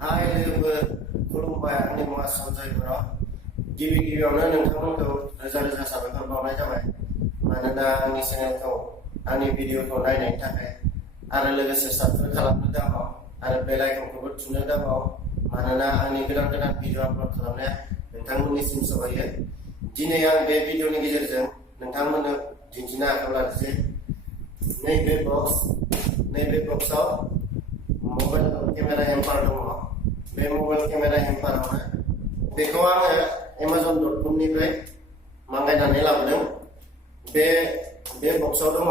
Hai लोगोफोर खुलुमबाय आंनि मुङा सन्जय बर'। गिबियावनो नोंथांमोनखौ रोजा रोजा साबायखर बावनाय जाबाय मानोना आंनि चेनेलखौ आंनि भिडिअखौ नायनायनि थाखाय आरो लोगोसे साबस्क्राइब खालामनो दाबाव आरो बेल आइकनखौबो थुनो दाबाव मानोना आंनि गोदान गोदान भिडिअ आपल'ड खालामनाया नोंथांमोननिसिम सहैयो। दिनै आं बे भिडिअनि गेजेरजों नोंथांमोननो दिन्थिनो आखायाव लादों जे नैबे बक्सआव मबाइल केमेरा हेम्पार दङ। बे मबाइल केमेरा हेम्पारावनो बेखौ आङो amazon.com निफ्राय मांगायनानै लाबोदों। बे बक्सआव दङ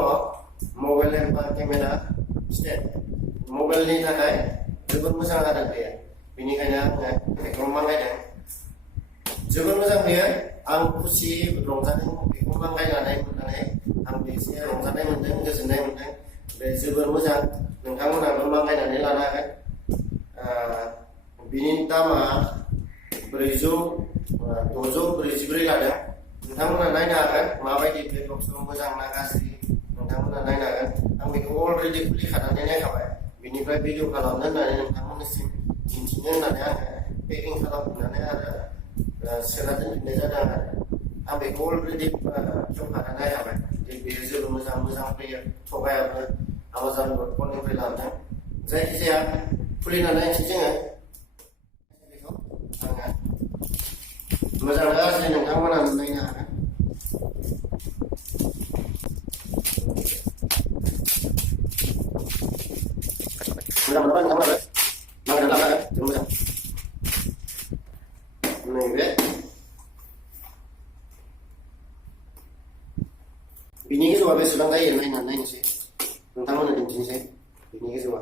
मबाइल हेम्पार केमेरा स्टेन्ड। मबाइलनि थाखाय जोबोद मोजां आरो बेयो, बेनिखायनो आङो बेखौ मांगायदों। जोबोद मोजां बेयो, आं खुसि रंजादों बेखौ मांगायनानै मोननानै आं एसे रंजानाय मोनदों, गोजोननाय मोनदों। बे जोबोर मोजां, नोंथांमोनाबो मांगायनानै लानो हागोन। बिनि दामा 644 लादों। नोंथांमोना नायनो हागोन माबायदि बे बक्सआव मोजां ना गाज्रि, नोंथांमोना नायनो हागोन। आं बेखौ अलरेडि खुलिखानानै नायखाबाय, बिनिफ्राय भिडिअ खालामनो होननानै नोंथांमोननिसिम दिन्थिनो होननानै आङो पेकिं खालामफिननानै आरो सोना दोनफिननाय जादों आरो आं बेखौ अलरेडि खेवखाना नायखाबाय जे बेयो जोबोर मोजां फैयो। थगायाबो amazon.com निफ्राय लाबोदों। जायखिजाया खुलिना नायनोसै जोङो बेखौ। आङो मोजां ना गाज्रि नोंथांमोना नायनो हागोन। मोजां मोनबाय नोंथांमोनाबो नांगोन लानो हागोन, जोबोर मोजां। नैबे बिनि गोजौआ बेसेबां जायो नायनानै नायनोसै, नोंथांमोननो दिन्थिनोसै बिनि गोजौआ।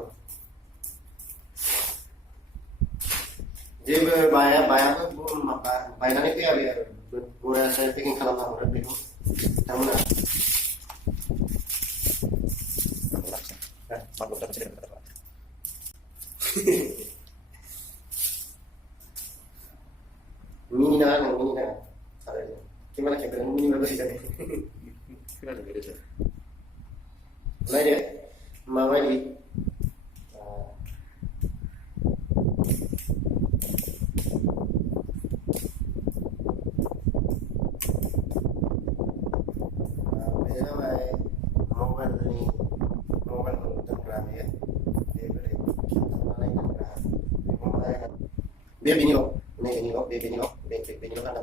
जेबो बायाबो माबा बायनानै फैया बे आरो बरियासो पेकिं खालामना हरो बेखौ बिथांमोना। मिनिनाङा नों, मिनिनाङा सारायजों केमेरा खेबदों, मिनिबा बोरै जागोन। नायदो माबायदि बे जाबाय मबाइलखौ दोनग्रा बेयो बोरै खेबथाबनानै दोनग्रा बेखौ बानायना बे बेनियाव बेनियाव गानना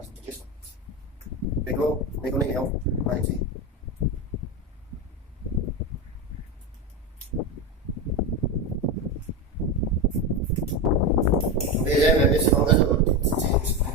बेखौ नायनायाव बानायसै। बे जायगाया बेसेबां गोजौ दिन्थिनोसै नोंसोरनो।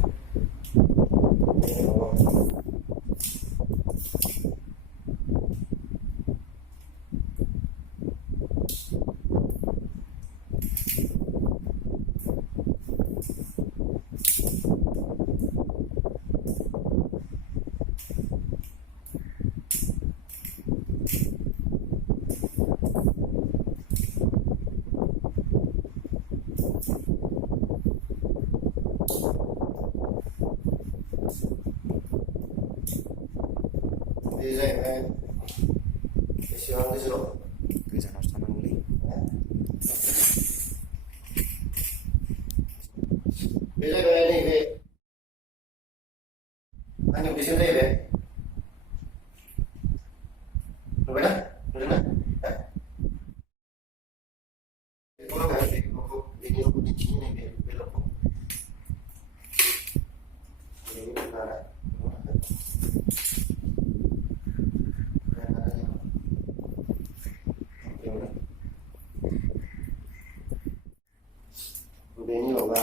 बे जाहैबाय बेसेबां गोजौ, गोजानावसो थानांगौलै। बे जाहैबाय नैबे आंनि बेसेबां जाहैबाय नुबायना, नुदोंना? बेखौ आङो बेनि ल'खौ दिन्थिनो नैबे बे ल'खौ बेनि बारा बेनि माबा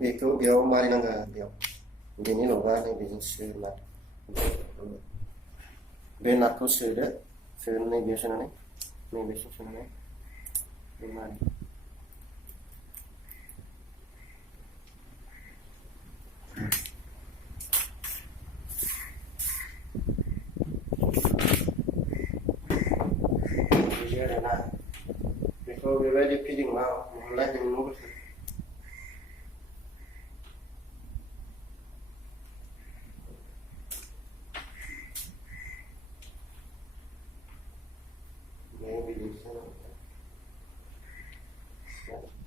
बेखौ बेयाव मारिनांगौ, बेयाव बेनि माबा नैबेजों सोना बे नाटखौ सोदो, नैबेयाव सोनानै नैबेसिम सोनानै बे मारि। बिदि आरोना, बेखौ बेबायदि फिदिंबा मोनलाय नों मबाइलखौ।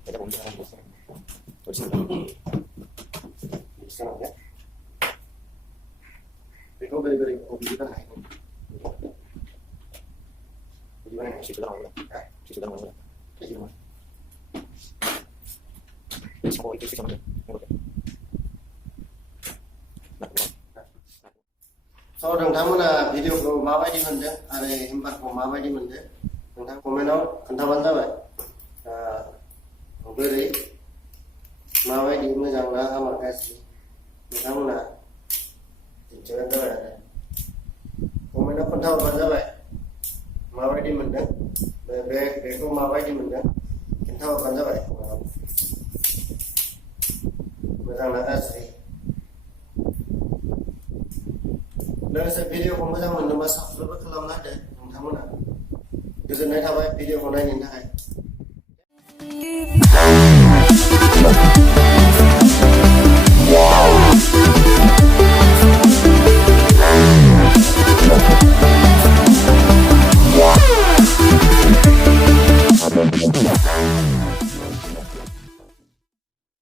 Kita mau jalan terus. Terus Bisa nggak? Beko beri kopi kita nggak? Gimana? situ dah mau. Situ dah mau. Gimana? Semua itu sih sama dia. So नोंथांमोना भिडिअखौ माबायदि मोनदों आरो हेम्पारखौ माबायदि मोनदों नोंथां कमेन्टआव खोन्थाबानो जाबाय बोरै माबायदि मोजां ना हामा गाज्रि नोंथांमोना दिन्थिबानो जाबाय आरो कमेन्टआव खोन्थाहरबानो जाबाय माबायदि मोनदों बेखौ माबायदि मोनदों खोन्थाहरबानो जाबाय मोजां ना गाज्रि लोगोसे भिडिअखौ मोजां मोनदोंबा साबस्क्राइब खालामना होदो नोंथांमोना गोजोननाय थाबाय भिडिअखौ नायनायनि थाखाय